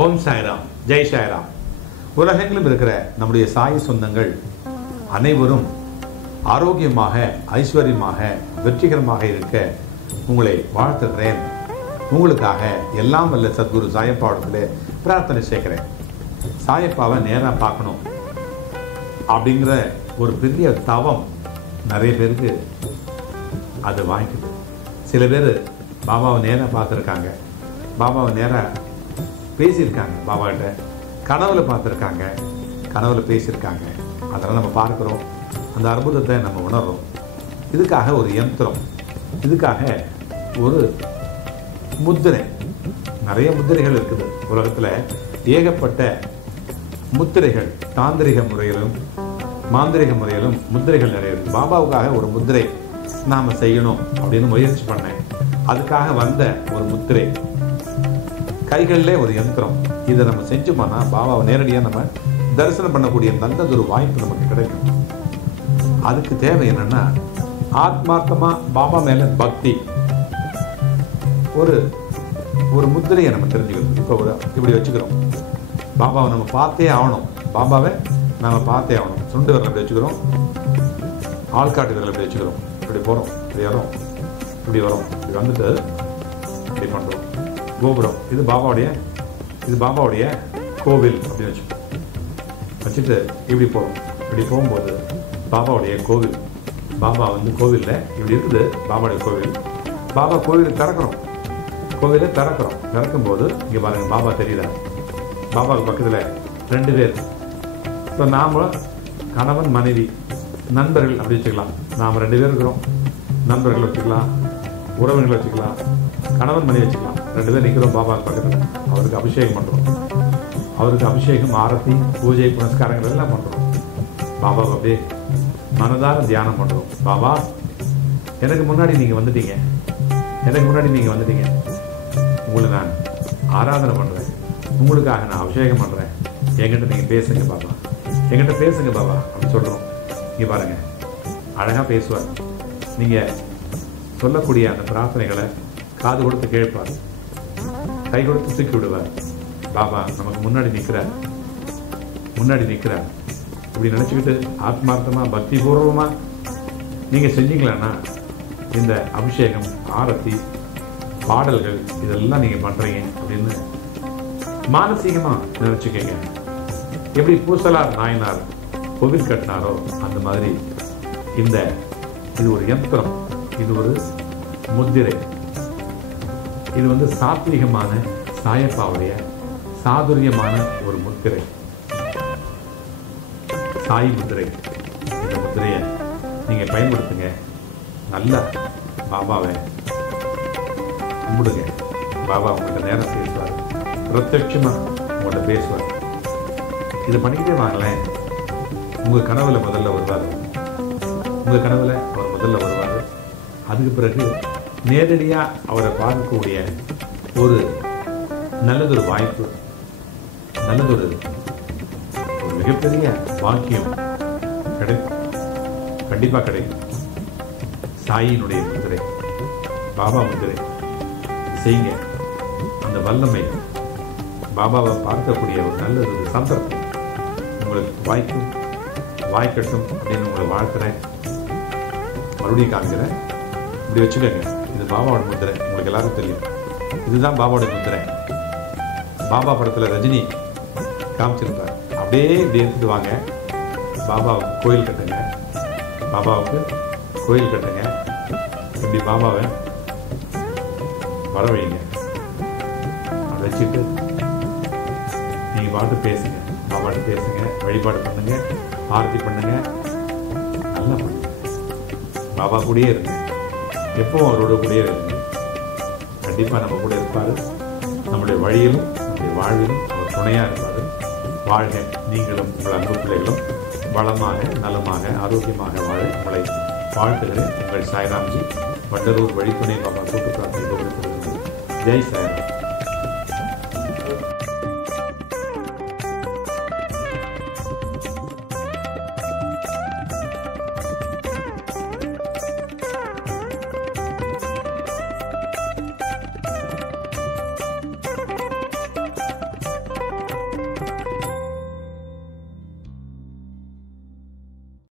ஓம் சாய்ராம் ஜெய் சாய்ராம். உலகெங்கிலும் இருக்கிற நம்முடைய சாய் சொந்தங்கள் அனைவரும் ஆரோக்கியமாக ஐஸ்வர்யமாக வெற்றிகரமாக இருக்க உங்களை வாழ்த்துகிறேன். உங்களுக்காக எல்லாம் வல்ல சத்குரு சாயப்பாவிடத்தில் பிரார்த்தனை சேர்க்கிறேன். சாயப்பாவை நேராக பார்க்கணும் அப்படிங்கிற ஒரு பெரிய தவம் நிறைய பேருக்கு அது வாங்கிக்குது சில பேர் பாபாவை நேராக பார்த்துருக்காங்க. பாபாவை நேராக பேசியிருக்காங்க பாபாட்ட. கனவுல பார்த்துருக்காங்க கனவுல பேசியிருக்காங்க. அதெல்லாம் நம்ம பார்க்குறோம். அந்த அற்புதத்தை நம்ம உணர்றோம். இதுக்காக ஒரு யந்திரம். இதுக்காக ஒரு முத்திரை. நிறைய முத்திரைகள் இருக்குது உலகத்தில். ஏகப்பட்ட முத்திரைகள் தாந்திரிக முறையிலும் மாந்திரிக முறையிலும் முத்திரைகள் நிறைய இருக்குது பாபாவுக்காக ஒரு முத்திரை நாம் செய்யணும் அப்படின்னு முயற்சி பண்ணேன். அதுக்காக வந்த ஒரு முத்திரை. கைகளிலே ஒரு யந்திரம். இதை நம்ம செஞ்சோம்னா பாபாவை நேரடியாக நம்ம தரிசனம் பண்ணக்கூடிய நல்லதொரு வாய்ப்பு நமக்கு கிடைக்கும். அதுக்கு தேவை என்னன்னா ஆத்மார்த்தமா பாபா மேலே பக்தி. ஒரு ஒரு முத்திரையை நம்ம தெரிஞ்சுக்கணும். இப்போ ஒரு இப்படி வச்சுக்கிறோம். பாபாவை நம்ம பார்த்தே ஆகணும். பாபாவை நாம பார்த்தே ஆகணும். சுண்டு விரல் இப்படி வச்சுக்கிறோம். ஆள்காட்டு விரல் இப்படி வச்சுக்கிறோம். இப்படி போகிறோம் இப்படி வரோம். இப்படி வரோம். இப்படி வந்துட்டு இப்படி பண்ணுறோம் கோபுரம். இது பாபாவுடைய இது பாபாவுடைய கோவில் அப்படின்னு வச்சு. வச்சுட்டு இப்படி போகிறோம் இப்படி போகும்போது பாபாவுடைய கோவில். பாபா வந்து கோவிலில் இப்படி இருக்குது பாபாவுடைய கோவில். பாபா கோவிலை திறக்கிறோம். கோவிலை திறக்கிறோம். திறக்கும்போது இங்கே பாருங்கள் பாபா தெரியுறாரு பாபாவுக்கு பக்கத்தில் ரெண்டு பேர். இப்போ நாம கணவன் மனைவி நண்பர்கள் அப்படி வச்சுக்கலாம். நாம் ரெண்டு பேர் இருக்கிறோம். நண்பர்கள் வச்சுக்கலாம் உறவினர்கள் வச்சுக்கலாம் கணவன் மனைவி வச்சுக்கலாம். ரெண்டு பேர் நிற்கிறோம் பாபா பக்கத்தில். அவருக்கு அபிஷேகம் பண்ணுறோம் அவருக்கு அபிஷேகம் ஆரத்தி பூஜை புனஸ்காரங்கள் எல்லாம் பண்ணுறோம் பாபா அப்படியே மனதார தியானம் பண்ணுறோம் பாபா எனக்கு முன்னாடி நீங்கள் வந்துட்டீங்க. எனக்கு முன்னாடி நீங்கள் வந்துட்டீங்க. உங்களை நான் ஆராதனை பண்ணுறேன் உங்களுக்காக நான் அபிஷேகம் பண்ணுறேன் என்கிட்ட நீங்கள் பேசுங்க பாபா. என்கிட்ட பேசுங்க பாபா அப்படின்னு சொல்கிறோம் இங்கே பாருங்க. அழகாக பேசுவார். நீங்கள் சொல்லக்கூடிய அந்த பிரார்த்தனைகளை காது கொடுத்து கேட்பார். கை கொடுத்து தூக்கி விடுவார். பாபா நமக்கு முன்னாடி நிற்கிறார் முன்னாடி நிற்கிறார் இப்படி நினச்சிக்கிட்டு ஆத்மார்த்தமாக பக்தி பூர்வமாக நீங்கள் செஞ்சீங்களான்னா இந்த அபிஷேகம் ஆரத்தி பாடல்கள் இதெல்லாம் நீங்கள் பண்ணுறீங்க அப்படின்னு மானசீகமாக நினச்சிக்கங்க. எப்படி பூசலார் நாயனார் கோவில் கட்டினாரோ அந்த மாதிரி இந்த இது ஒரு யந்திரம் இது ஒரு முத்திரை. இது வந்து சாத்விகமான சாயப்பாவுடைய சாதுரியமான ஒரு முத்திரை. சாய் முத்திரை இந்த முத்திரையை நீங்கள் பயன்படுத்துங்க. நல்லா பாபாவை கும்பிடுங்க. பாபா உங்கள்கிட்ட நேரம் பேசுவார். பிரத்யட்சமாக உங்கள்கிட்ட பேசுவார். இது பண்ணிக்கிட்டே வாங்களேன். உங்கள் கனவுல முதல்ல வருவார். உங்கள் கனவுல அவர் முதல்ல வருவார். அதுக்கு பிறகு நேரடியாக அவரை பார்க்கக்கூடிய ஒரு நல்லதொரு வாய்ப்பு நல்லதொரு ஒரு மிகப்பெரிய வாக்கியம் கிடைக்கும். கண்டிப்பாக கிடைக்கும். சாயினுடைய முதிரை பாபா முதிரை செய்யுங்க அந்த வல்லமை பாபாவை பார்க்கக்கூடிய ஒரு நல்ல ஒரு சந்தர்ப்பம் உங்களுக்கு வாய்க்கும் வாய்க்கட்டும் அப்படின்னு உங்களை வாழ்த்துறேன். மறுபடியும் காமிக்கிறேன். இப்படி வச்சுக்கோங்க. இது பாபாவோட முத்திரை. உங்களுக்கு எல்லாரும் தெரியும். இதுதான் பாபாவோட முத்திரை. பாபா படத்தில் ரஜினி காமிச்சிருப்பார். அப்படியே இப்படி எடுத்துட்டு வாங்க. பாபாவுக்கு கோயில் கட்டுங்க. பாபாவுக்கு கோயில் கட்டுங்க. இப்படி பாபாவை வர வைங்க. அதை வச்சுட்டு நீங்கள் பாட்டு பேசுங்க. பாபாட்டு பேசுங்க. வழிபாடு பண்ணுங்க. ஆர்த்தி பண்ணுங்க. நல்லா பண்ணுங்க. பாபா கூடயே இருங்க. எப்பவும் அவரோட கூடயே இருங்க கண்டிப்பாக நம்ம கூட இருப்பார். நம்முடைய வழியிலும் நம்முடைய வாழ்விலும் அவர் துணையாக இருப்பார். வாழ்க நீங்களும் உங்கள் அன்பு பிள்ளைகளும். வளமாக நலமாக ஆரோக்கியமாக வாழ உங்களை வாழ்த்துகிறேன். உங்கள் சாய்ராம்ஜி வண்டலூர் வழித்துணை பாபா கூட்டுக்காக ஜெய் சாய்ராம்.